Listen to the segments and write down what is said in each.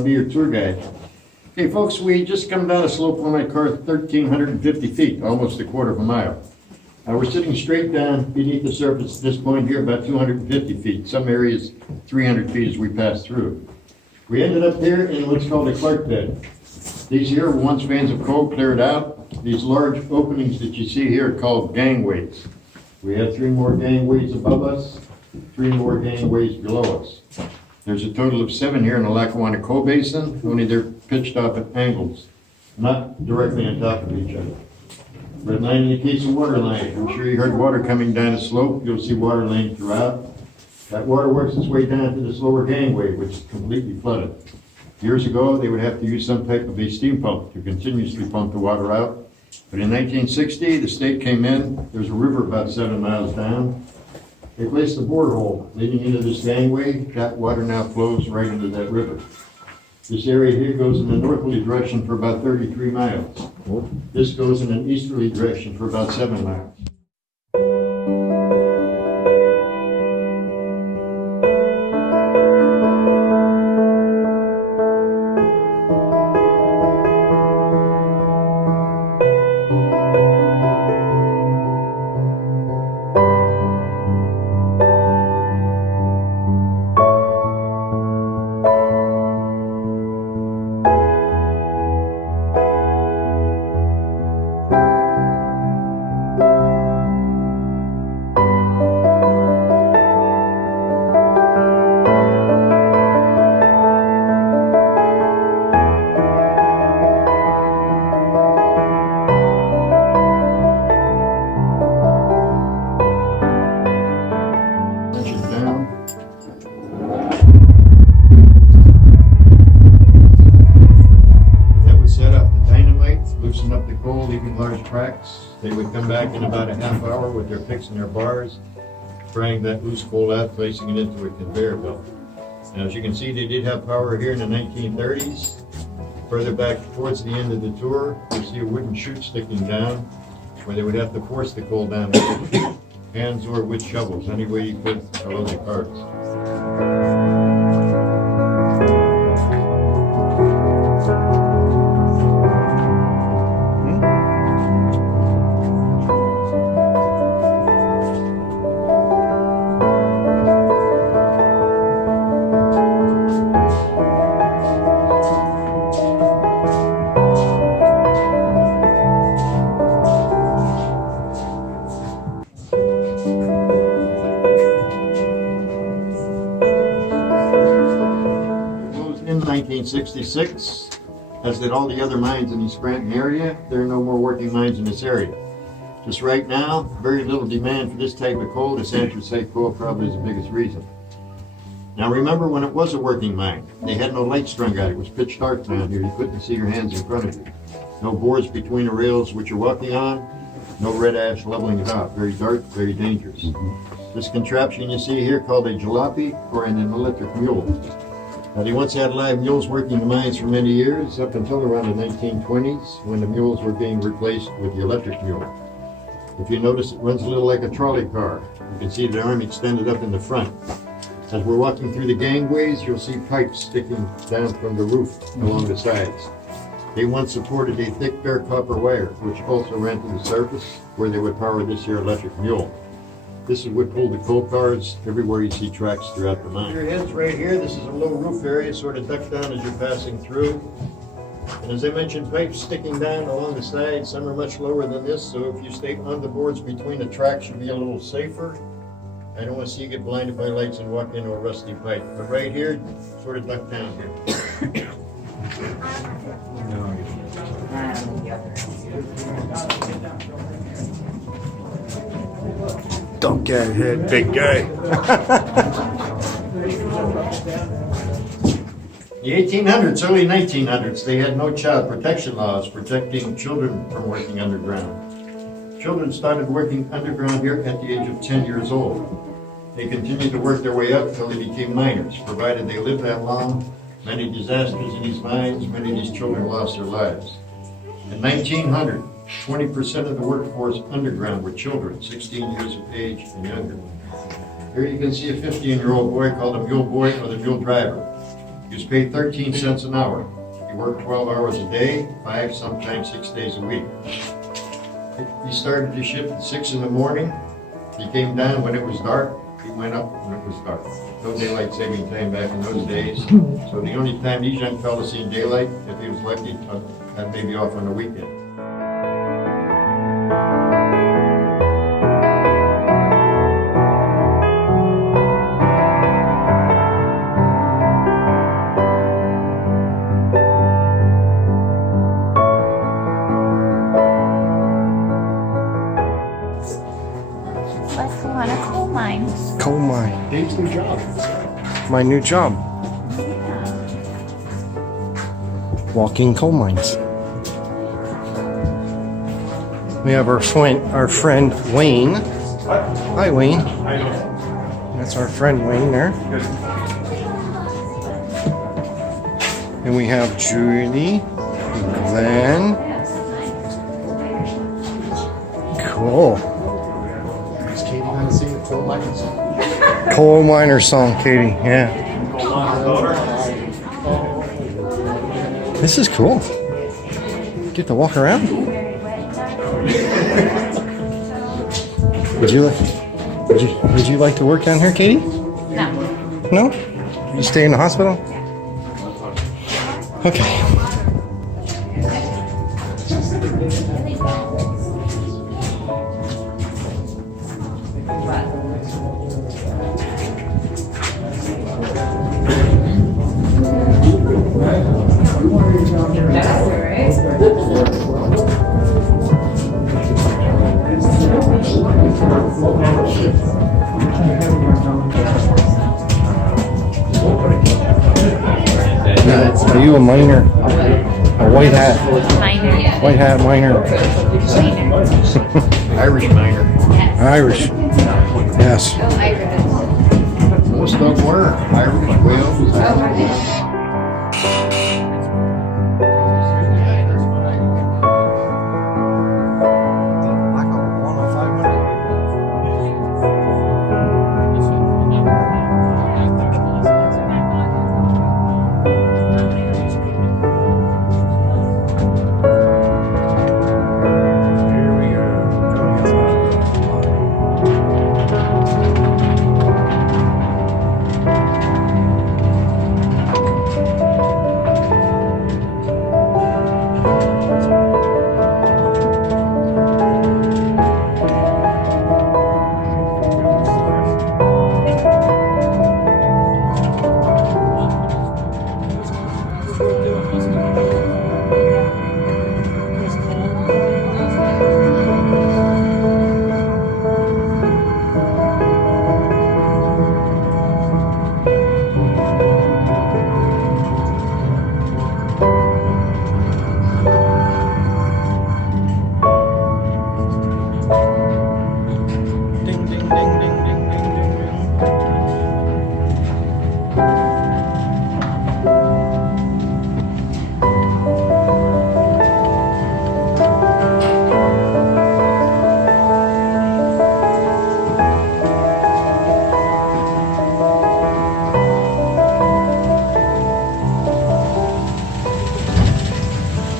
I'll be your tour guide. Okay, folks, we just come down a slope on my car, 1,350 feet, almost a quarter of a mile. We're sitting straight down beneath the surface at this point here, about 250 feet. Some areas 300 feet as we pass through. We ended up here in what's called a Clark bed. These here were once fans of coal cleared out. These large openings that you see here are called gangways. We have 3 more gangways above us, 3 more gangways below us. There's a total of 7 here in the Lackawanna Coal Basin, only they're pitched off at angles, not directly on top of each other. Red line indicates a water line. I'm sure you heard water coming down the slope. You'll see water laying throughout. That water works its way down to this lower gangway, which is completely flooded. Years ago, they would have to use some type of a steam pump to continuously pump the water out. But in 1960, the state came in. There's a river about 7 miles down. They placed a borehole leading into this gangway. That water now flows right into that river. This area here goes in a northerly direction for about 33 miles. This goes in an easterly direction for about 7 miles. Leaving large cracks. They would come back in about a half hour with their picks and their bars, spraying that loose coal out, placing it into a conveyor belt. Now, as you can see, they did have power here in the 1930s. Further back towards the end of the tour, you see a wooden chute sticking down, where they would have to force the coal down with hands or with shovels, any way you could below the cars. In 1966, as did all the other mines in the Scranton area. There are no more working mines in this area. Just right now, very little demand for this type of coal. This anthracite coal probably is the biggest reason. Now remember when it was a working mine, they had no light strung out. It was pitch dark down here. You couldn't see your hands in front of you. No boards between the rails which you're walking on. No red ash leveling it out. Very dark, very dangerous. This contraption you see here called a jalopy or an electric mule. Now, they once had live mules working the mines for many years, up until around the 1920s, when the mules were being replaced with the electric mule. If you notice, it runs a little like a trolley car. You can see the arm extended up in the front. As we're walking through the gangways, you'll see pipes sticking down from the roof along the sides. They once supported a thick bare copper wire, which also ran to the surface, where they would power this here electric mule. This is what pulled the coal cars everywhere you see tracks throughout the mine. Your head's right here. This is a low roof area, sort of ducked down as you're passing through. And as I mentioned, pipes sticking down along the sides. Some are much lower than this, so if you stay on the boards between the tracks, you'll be a little safer. I don't want to see you get blinded by lights and walk into a rusty pipe. But right here, sort of ducked down here. Don't get hit, big guy. The 1800s, early 1900s, they had no child protection laws protecting children from working underground. Children started working underground here at the age of 10 years old. They continued to work their way up until they became minors, provided they lived that long. Many disasters in these mines, many of these children lost their lives. In 1900, 20% of the workforce underground were children, 16 years of age and younger. Here you can see a 15-year-old boy called a mule boy or the mule driver. He was paid 13 cents an hour. He worked 12 hours a day, 5, sometimes 6 days a week. He started his shift at 6 in the morning. He came down when it was dark. He went up when it was dark. No daylight saving time back in those days. So the only time these young fellas seen daylight, if he was lucky, had maybe off on the weekend. Let's go on a coal mine. Coal mine. Dave's new job. My new job. Walking coal mines. We have our friend Wayne. Hi, Wayne. That's our friend Wayne there. And we have Julie, Glenn. Cool. Is Katie gonna sing the coal mine song? Coal miner song, Katie. Yeah. This is cool. Get to walk around. Would you like to work down here, Katie? No. No? You stay in the hospital? Okay. Are you a miner? A white hat? Miner. White hat miner. Irish miner. Irish. Yes. Oh, Irish. Most of them were Irish, Wales.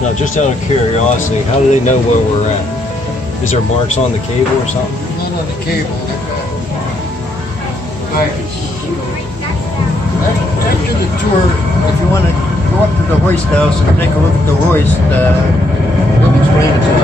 Now, just out of curiosity, how do they know where we're at? Is there marks on the cable or something? Not on the cable. After the tour, if you want to go up to the hoist house and take a look at the hoist, they'll explain it to you.